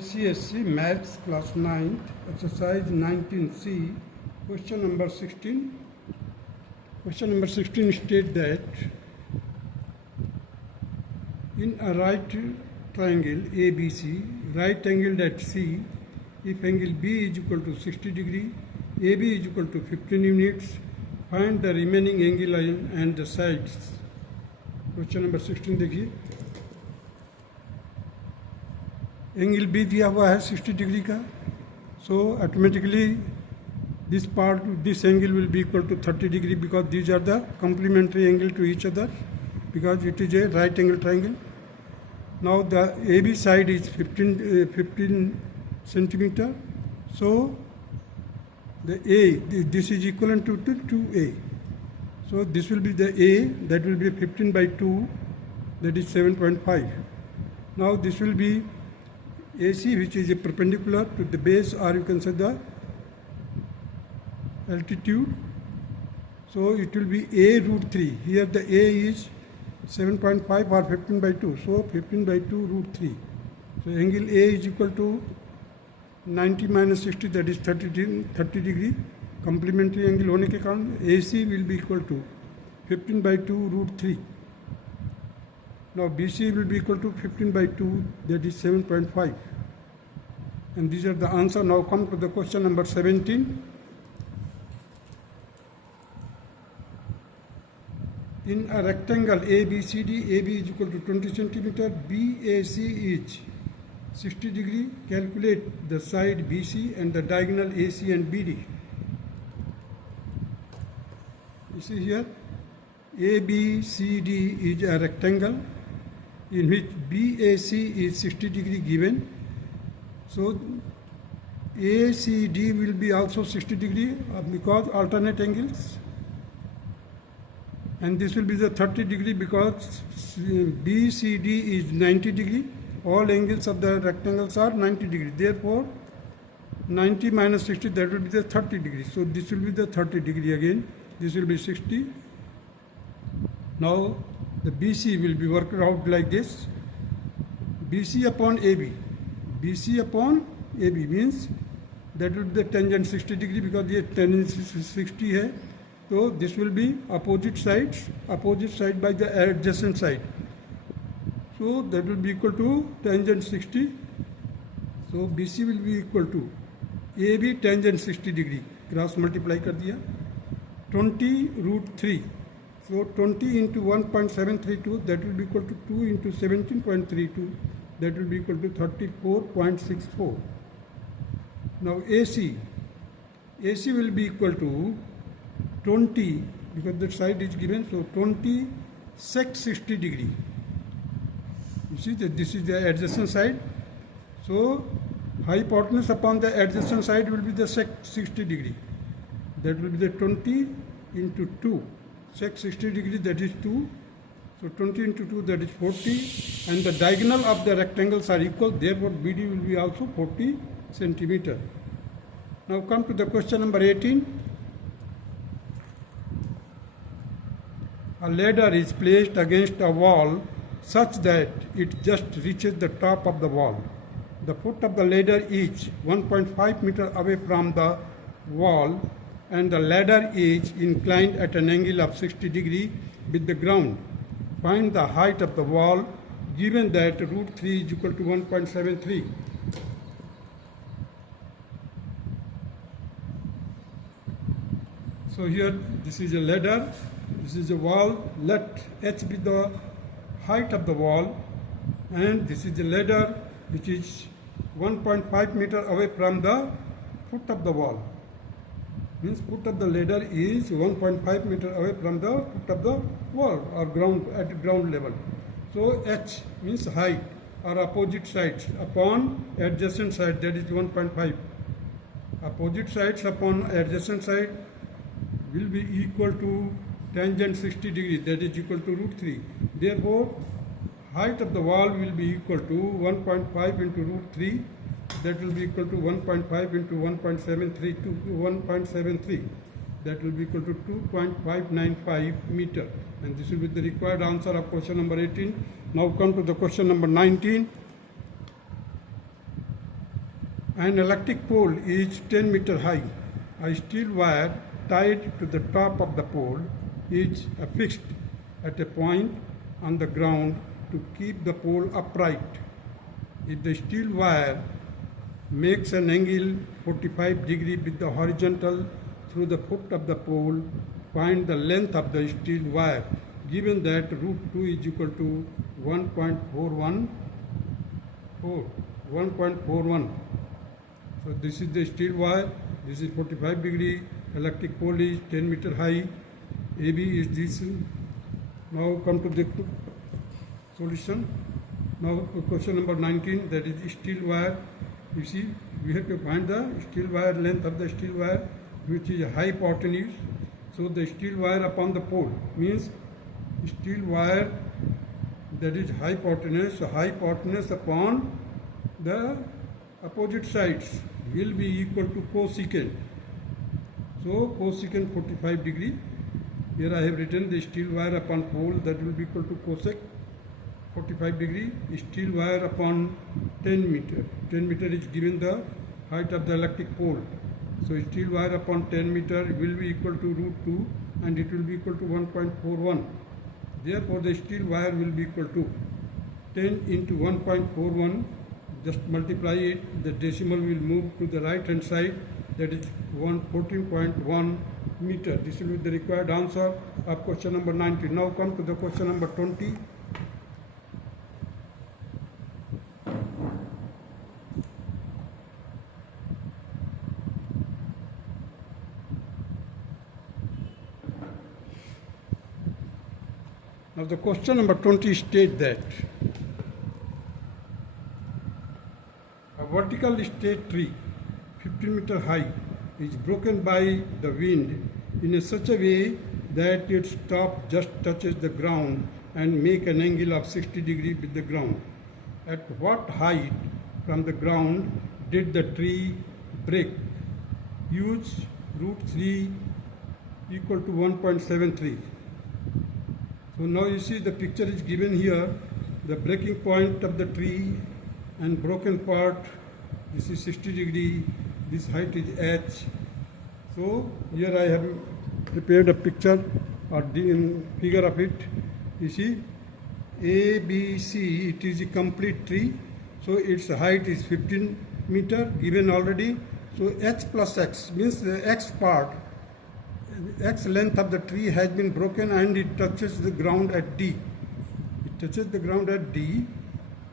ICSE Maths Class 9th, Exercise 19C, question number 16. Question number 16 states that in a right triangle ABC, right angled at C, if angle B is equal to 60 degree, AB is equal to 15 units, find the remaining angle and the sides. Question number 16 देखिए, angle B दिया हुआ है 60 degree का, so automatically this angle will be equal to 30 degree because these are the complementary angle to each other because it is a right angle triangle. Now the AB side is 15 centimeter, so the A, this is equivalent to 2A. So this will be the A, that will be 15 by 2, that is 7.5. Now this will be AC, which is a perpendicular to the base, or you can say the altitude. So it will be A root 3. Here the A is 7.5 or 15 by 2. So 15 by 2 root 3. So angle A is equal to 90 minus 60, that is 30 degree. Complementary angle होने के कारण AC will be equal to 15 by 2 root 3. Now BC will be equal to 15 by 2, that is 7.5. And these are the answer. Now come to the question number 17. In a rectangle ABCD, AB is equal to 20 centimeter, BAC is 60 degree. Calculate the side BC and the diagonal AC and BD. You see here, ABCD is a rectangle in which BAC is 60 degree given. So ACD will be also 60 degree because alternate angles. And this will be the 30 degree because BCD is 90 degree. All angles of the rectangles are 90 degree. Therefore, 90 minus 60, that will be the 30 degree. So this will be the 30 degree again. This will be 60. Now the BC will be worked out like this. BC upon AB. BC upon AB means that will be the tangent 60 degree because this tangent 60 है. So this will be opposite side by the adjacent side. So that will be equal to tangent 60. So BC will be equal to AB tangent 60 degree. Cross multiply कर दिया. 20 root 3. So 20 into 1.732, that will be equal to 2 into 17.32. That will be equal to 34.64. Now AC will be equal to 20 because the side is given, so 20 sec 60 degree. You see that this is the adjacent side. So hypotenuse upon the adjacent side will be the sec 60 degree. That will be the 20 into 2. Sec 60 degree, that is 2. So 20 into 2, that is 40. And the diagonal of the rectangles are equal. Therefore, BD will be also 40 centimeter. Now come to the question number 18. A ladder is placed against a wall such that it just reaches the top of the wall. The foot of the ladder is 1.5 meter away from the wall and the ladder is inclined at an angle of 60 degree with the ground. Find the height of the wall given that root 3 is equal to 1.73. So here this is a ladder, this is a wall, let H be the height of the wall, and this is a ladder which is 1.5 meter away from the foot of the wall. Means foot of the ladder is 1.5 meter away from the foot of the wall or ground at ground level. So H means height or opposite sides upon adjacent side, that is 1.5. Opposite sides upon adjacent side will be equal to tangent 60 degree, that is equal to root 3. Therefore, height of the wall will be equal to 1.5 into root 3. That will be equal to 1.5 into 1.73 to 1.73. That will be equal to 2.595 meter. And this will be the required answer of question number 18. Now come to the question number 19. An electric pole is 10 meter high. A steel wire tied to the top of the pole is affixed at a point on the ground to keep the pole upright. If the steel wire makes an angle 45 degree with the horizontal through the foot of the pole, find the length of the steel wire, given that root 2 is equal to 1.41. So this is the steel wire, this is 45 degree, electric pole is 10 meter high, AB is this. Now come to the solution. Now question number 19, that is steel wire. You see, we have to find the steel wire length of the steel wire, which is hypotenuse. So the steel wire upon the pole means steel wire that is hypotenuse. So hypotenuse upon the opposite sides will be equal to cosecant. So cosecant 45 degree. Here I have written the steel wire upon pole, that will be equal to cosec 45 degree. Steel wire upon 10 meter. 10 meter is given the height of the electric pole. So steel wire upon 10 meter will be equal to root 2 and it will be equal to 1.41. Therefore the steel wire will be equal to 10 into 1.41. Just multiply it, the decimal will move to the right hand side, that is 14.1 meter. This will be the required answer of question number 19. Now come to the question number 20. Now the question number 20 states that a vertical straight tree 15 meter high is broken by the wind in such a way that its top just touches the ground and make an angle of 60 degree with the ground. At what height from the ground did the tree break? Use root 3 equal to 1.73. So now you see the picture is given here, the breaking point of the tree and broken part, this is 60 degree, this height is h. So here I have prepared a picture or the figure of it. You see A, B, C, it is a complete tree. So its height is 15 meter given already. So h plus x means the x part, x length of the tree has been broken and it touches the ground at D. It touches the ground at D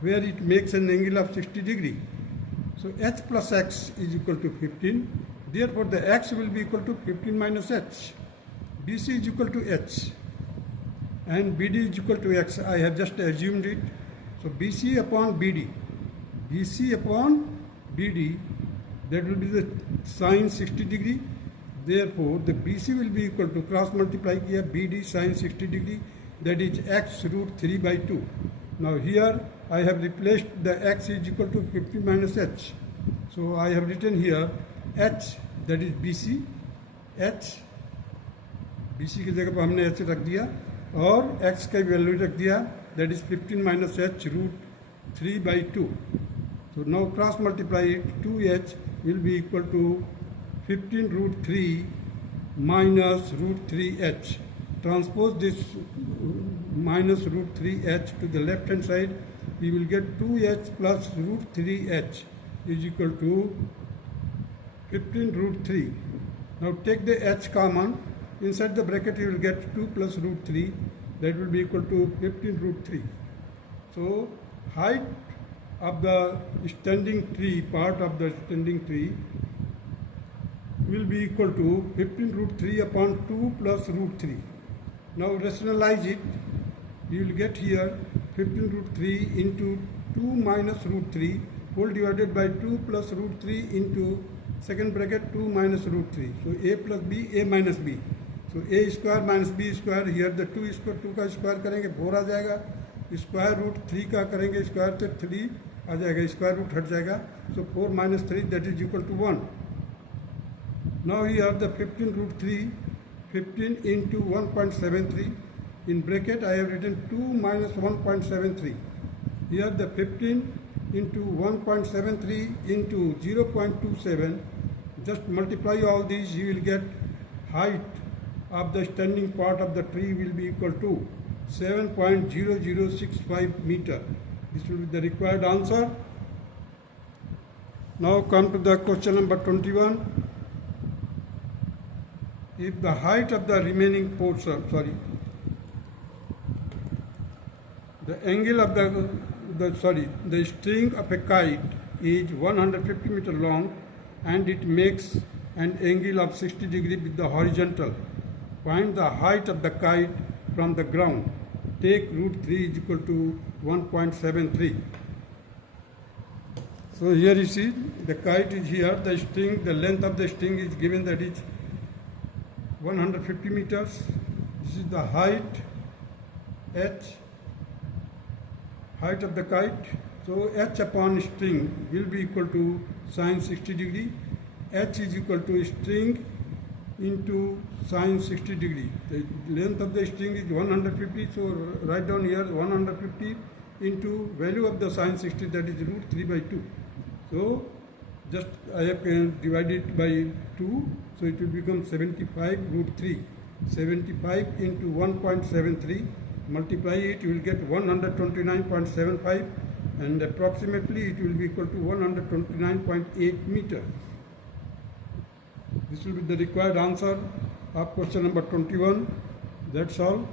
where it makes an angle of 60 degree. So h plus x is equal to 15. Therefore the x will be equal to 15 minus h. BC is equal to h and BD is equal to x. I have just assumed it. So BC upon BD. BC upon BD, that will be the sine 60 degree. Therefore, the BC will be equal to cross multiply here BD sine 60 degree, that is x root 3 by 2. Now here I have replaced the x is equal to 15 minus h. So I have written here h, that is BC, h, BC की जगह पर हमने h रख दिया और x का value रख दिया, that is 15 minus h root 3 by 2. So now cross multiply it, 2h will be equal to 15 root 3 minus root 3h. Transpose this minus root 3h to the left hand side. We will get 2h plus root 3h is equal to 15 root 3. Now take the h common. Inside the bracket you will get 2 plus root 3. That will be equal to 15 root 3. So height of the standing tree, part of the standing tree, will be equal to 15 root 3 upon 2 plus root 3. Now rationalize it. You will get here 15 root 3 into 2 minus root 3 whole divided by 2 plus root 3 into second bracket 2 minus root 3. So a plus b, a minus b. So a square minus b square, here the 2 square, 2 का square करेंगे 4 आ जाएगा, square root 3 का करेंगे square तो 3 आ जाएगा, square root हट जाएगा. So 4 minus 3, that is equal to 1. Now here the 15 root 3, 15 into 1.73. In bracket I have written 2 minus 1.73. Here the 15 into 1.73 into 0.27. Just multiply all these, you will get height of the standing part of the tree will be equal to 7.0065 meter. This will be the required answer. Now come to the question number 21. If the height of the remaining portion, the angle of the string of a kite is 150 meter long and it makes an angle of 60 degree with the horizontal. Find the height of the kite from the ground. Take root 3 is equal to 1.73. So here you see the kite is here, the string, the length of the string is given, that is 150 meters. This is the height, h, height of the kite. So h upon string will be equal to sine 60 degree. H is equal to string into sine 60 degree. The length of the string is 150, so write down here 150 into value of the sine 60, that is root 3 by 2. So just I have divided by 2, so it will become 75 root 3. 75 into 1.73, multiply it, you will get 129.75, and approximately it will be equal to 129.8 meter. This will be the required answer of question number 21. That's all.